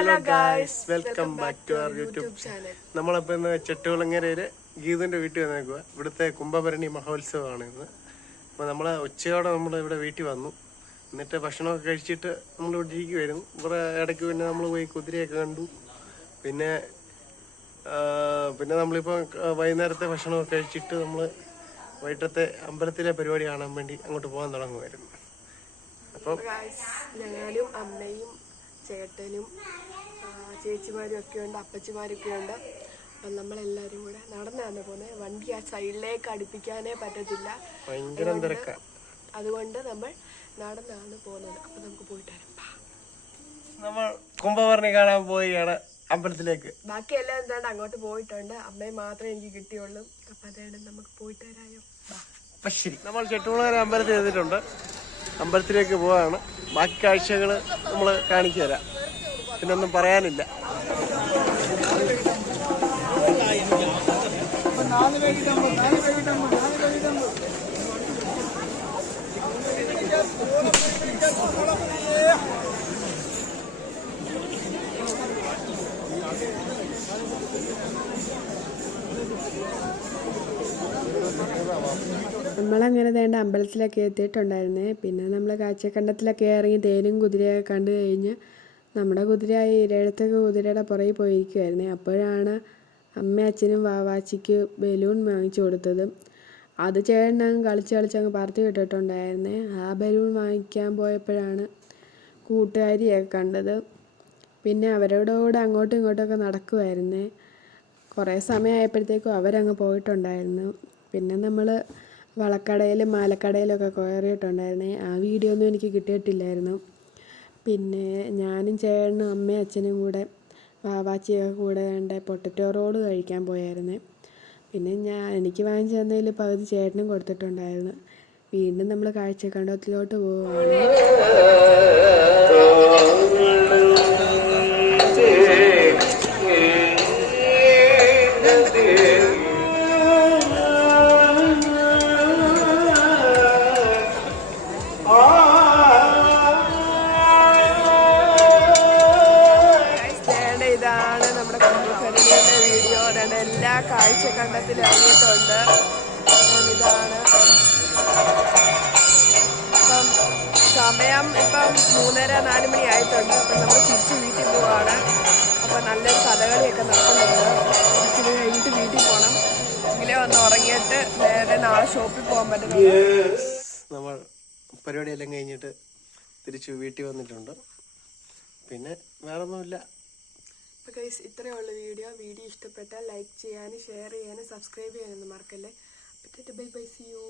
Hello guys, welcome back to our YouTube channel. നമ്മളപ്പോൾ ഇന്ന് ചെട്ടുകുളങ്ങരയില് ഗീതുവിന്റെ വീട്ടിൽ വന്നേക്കുക. ഇവിടുത്തെ കുംഭഭരണി മഹോത്സവമാണ് ഇന്ന്. അപ്പോൾ നമ്മൾ ഉച്ചയോടെ നമ്മൾ ഇവിടെ വീട്ടിൽ വന്നു. എന്നിട്ട് ഭക്ഷണമൊക്കെ കഴിച്ചിട്ട് നമ്മൾ ഇവിടെ ഇരിക്കുമായിരുന്നു. ഇവിടെ ഇടയ്ക്ക് പിന്നെ നമ്മൾ പോയി കുതിരയൊക്കെ കണ്ടു. പിന്നെ നമ്മളിപ്പോൾ വൈകുന്നേരത്തെ ഭക്ഷണമൊക്കെ കഴിച്ചിട്ട് നമ്മൾ വൈകിട്ടത്തെ അമ്പലത്തിലെ പരിപാടി കാണാൻ വേണ്ടി അങ്ങോട്ട് പോകാൻ തുടങ്ങുമായിരുന്നു. അപ്പം ഞങ്ങളും അമ്മയും ചേട്ടനും ചേച്ചിമാരും ഒക്കെ ഉണ്ട്, അപ്പച്ചിമാരൊക്കെ ഉണ്ട്. അപ്പം നമ്മളെല്ലാവരും കൂടെ നടന്നാണ് പോകുന്നത്. വണ്ടി ആ സൈഡിലേക്ക് അടുപ്പിക്കാനേ പറ്റത്തില്ല, ഭയങ്കര തിരക്കാണ്. അതുകൊണ്ട് നമ്മൾ നടന്നാണ് പോകുന്നത്. അപ്പം നമുക്ക് പോയിട്ട് വരാം. നമ്മൾ കുംഭഭരണി കാണാൻ പോവുകയാണ് അമ്പലത്തിലേക്ക്. ബാക്കിയെല്ലാം എന്താണ് അങ്ങോട്ട് പോയിട്ടുണ്ട്, അമ്മയെ മാത്രമേ എനിക്ക് കിട്ടിയുള്ളൂ. അപ്പം അതാണ് നമുക്ക് പോയിട്ട് വരായോ. അപ്പം ശരി, നമ്മൾ ചെട്ടുകുളങ്ങര അമ്പലത്തിൽ എത്തിയിട്ടുണ്ട്. അമ്പലത്തിലേക്ക് പോവാണ്. ബാക്കി കാഴ്ചകൾ നമ്മൾ കാണിച്ചു തരാം. പിന്നൊന്നും പറയാനില്ല. നമ്മളങ്ങനെ വേണ്ട അമ്പലത്തിലൊക്കെ എത്തിയിട്ടുണ്ടായിരുന്നേ. പിന്നെ നമ്മൾ കാഴ്ചക്കണ്ടത്തിലൊക്കെ ഇറങ്ങി തേനും കുതിരയൊക്കെ കണ്ടു കഴിഞ്ഞ് നമ്മുടെ കുതിരയായി ഇരഴത്തൊക്കെ കുതിരയുടെ പുറകെ പോയിരിക്കുമായിരുന്നേ. അപ്പോഴാണ് അമ്മ അച്ഛനും വാവാച്ചിക്ക് ബലൂൺ വാങ്ങിച്ചു കൊടുത്തത്. അത് ചേട്ടനങ്ങ് കളിച്ചങ്ങ് പറത്തി വിട്ടിട്ടുണ്ടായിരുന്നേ. ആ ബലൂൺ വാങ്ങിക്കാൻ പോയപ്പോഴാണ് കൂട്ടുകാരിയൊക്കെ കണ്ടത്. പിന്നെ അവരോടുകൂടെ അങ്ങോട്ടും ഇങ്ങോട്ടൊക്കെ നടക്കുമായിരുന്നേ. കുറേ സമയമായപ്പോഴത്തേക്കും അവരങ്ങ് പോയിട്ടുണ്ടായിരുന്നു. പിന്നെ നമ്മൾ വളക്കടയിലും മാലക്കടയിലൊക്കെ കയറിയിട്ടുണ്ടായിരുന്നേ. ആ വീഡിയോ ഒന്നും എനിക്ക് കിട്ടിയിട്ടില്ലായിരുന്നു. പിന്നെ ഞാനും ചേട്ടനും അമ്മയും അച്ഛനും കൂടെ വാവാച്ചിയൊക്കെ കൂടെ വേണ്ട പൊട്ടറ്റോ റോള് കഴിക്കാൻ പോയായിരുന്നേ. പിന്നെ എനിക്ക് വാങ്ങിച്ചു തന്നതിൽ പകുതി ചേട്ടനും കൊടുത്തിട്ടുണ്ടായിരുന്നു. വീണ്ടും നമ്മൾ കാഴ്ചക്കണ്ടത്തിലോട്ട് പോവുകയാണ്. ഇതാണ് നമ്മുടെ കുംഭഭരണിയുടെ വീഡിയോ. എല്ലാ കാഴ്ചക്കണ്ടത്തിലും ഇറങ്ങിയിട്ടുണ്ട്. ഇതാണ് ഇപ്പം സമയം 3:30-4 മണി ആയിട്ടുണ്ട്. അപ്പം നമ്മൾ തിരിച്ച് വീട്ടിൽ പോവാണ്. അപ്പം നല്ലൊരു കഥകളിയൊക്കെ നടക്കുന്നുണ്ട്. ഇത് കഴിഞ്ഞിട്ട് വീട്ടിൽ പോകണം. എങ്കിലേ ഒന്ന് ഉറങ്ങിയിട്ട് നേരെ നാളെ ഷോപ്പിൽ പോകാൻ പറ്റുന്നുള്ളൂ. നമ്മൾ പരിപാടിയെല്ലാം കഴിഞ്ഞിട്ട് തിരിച്ച് വീട്ടിൽ വന്നിട്ടുണ്ട്. പിന്നെ വേറൊന്നുമില്ല. അപ്പോൾ ഗൈസ്, ഇത്രയേ ഉള്ളൂ വീഡിയോ ഇഷ്ടപ്പെട്ടാൽ ലൈക്ക് ചെയ്യാനും ഷെയർ ചെയ്യാനും സബ്സ്ക്രൈബ് ചെയ്യാനൊന്നും മറക്കല്ലേ. Bye bye, see U.